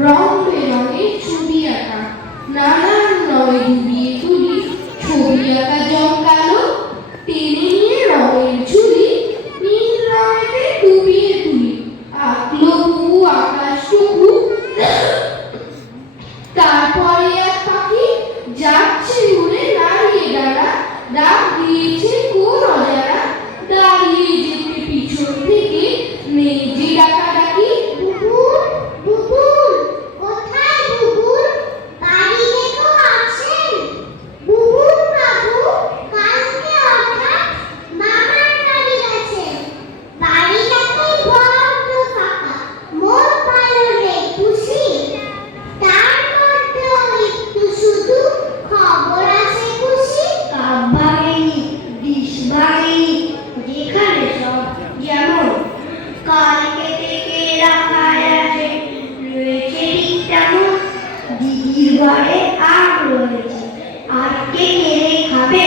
রং বেরঙের ছবি আঁকা, নানান রঙে ডুবিয়ে তুলি, ছবি আঁকা জমকালো, টেনে নিয়ে রঙের ঝুলি, নীল রঙেতে ডুবিয়ে তুলি, আঁকলো বহু আকাশটুকু। তারপরে এক পাখি যাচ্ছে উড়ে নাড়িয়ে ডানা, ডাক দিয়েছে কোন অজানা, দাঁড়িয়ে যেতে পিছন থেকে নেই যে ডাকাডাকি। বুবুল, বুবুল, কোথায় বুবুল? বাড়িতে তো আছেন? বুবুল বাবু কালকে হঠাৎ মামার বাড়ি গেছেন। বাড়িটাকে বড্ড ফাঁকা, মন ভালো নেই খুশি। তার মধ্যেও একটু শুধু খবর আছে খুশি। কাপ ভাঙেনি, ডিশ ভাঙেনি, যেখানে সব যেমন কালকে থেকে রাখা আছে, রয়েছে ঠিক তেমন। দিদির ঘরে আম রয়েছে, আজকে কেড়ে খাবে।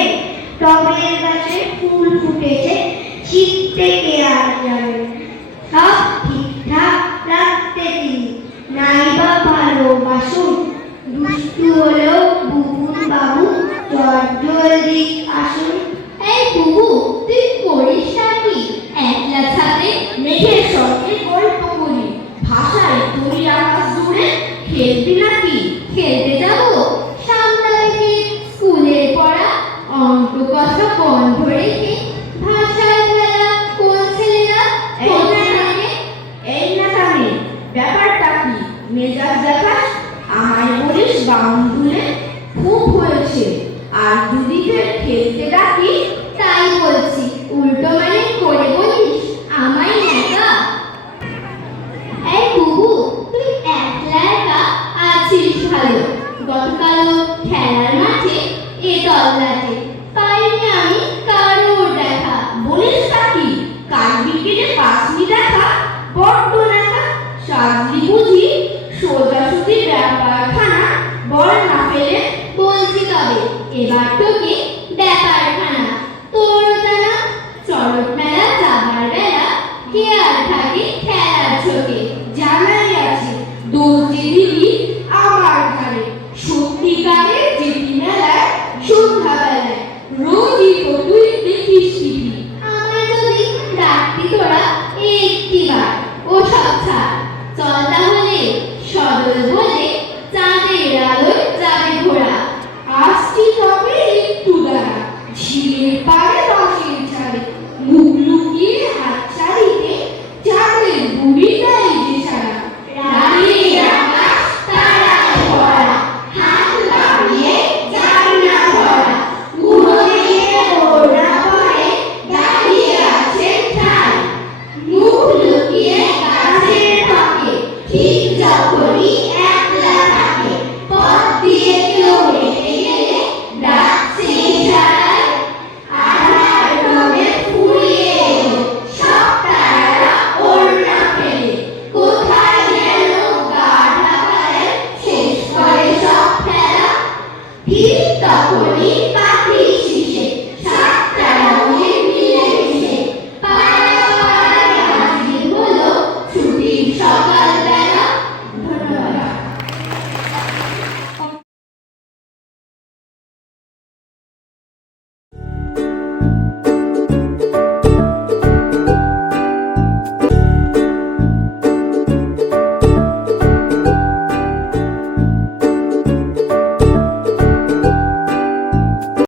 টবের গাছে ফুল ফুটেছে, শীত থেকে আর যাবে। সব ঠিকঠাক রাখতে তিনি নাইবা ভালোবাসুন। দুষ্টু হলেও বুবুন বাবু জলদি আসুন। এই বুবু, তুই করিস নাকি? একলা ছাদে মেঘের সঙ্গে গল্প করি, ভাষায় তুই আকাশ দূরে, খেলবি নাকি? খেলতে যাব। সামনে থেকে স্কুলের পড়া, অঙ্ক কথা বন্ধ রেখে ভাষায় খেলা কোন ছেলেরা কোথায় থাকে? এই না জানি ব্যাপারটা কি? মেজাজ দেখাস, আমায় বলিস বাউন্ডুলে খুব হয়েছে, আর যদি ফের খেলতে ডাকি তাই বলছি, উল্টো মানে করে বলিস আমায় একা। এই বুবু, তুই একলা একা আছিস ভালো। গতকাল খেলার মাঠে এ তল্লাটে পাইনি আমি কারোর দেখা। বলিসটা কি? কাল বিকেলে পাসনি দেখা, বড্ড দেখা। সাজলি বুঝি সোজাসুজি ব্যাপারখানা, বল না ফেলে বলছি তবে এবার তোকে ব্যাপারখানা। তোর জানা চড়ক মেলা যাবার বেলা কে আর থাকে খেলার ঝোঁকে? জানাই আছে দর্জি দিদি আমার ঘরে, সত্যিকারের যেটি মেলায় সন্ধ্যাবেলায় রোজই তো তুই দেখিস টিভি। আমায় যদি ডাকতি তোরা একটিবার, ও সব ছাড়, চল তাহলে সদল বলে চাঁদের আলোয় যাবে ঘোরা। আসছি তবে একটু দাঁড়া, ঝিলের পাড়ে বাঁশের ঝাড়ে, মুখ লুকিয়ে হাত ছাড়িতে চাঁদের বুড়ি দেয় যে সারা। রাতের আকাশ তারায় ভরা, হাত বাড়িয়ে যায় না ধরা, উড়ো দিয়ে ওড়না পরে দাঁড়িয়ে আছে ঠায়, মুখ লুকিয়ে গাছের ফাঁকে, ঠিক যখনই একলা থাকে, পথ দিয়ে কেউ হেঁটে গেলে ডাকছে ইশারায়। আধার রঙে ফুরিয়ে এলো সব তারারা ওড়না ফেলে, কোথায় যেন গা ঢাকায় শেষ করে সব খেলা। ঠিক তখনই পাখির শিশে সাতটা রঙের মিলেমিশে পাড়ায় পাড়ায় হাজির হলো ছুটির সকাল।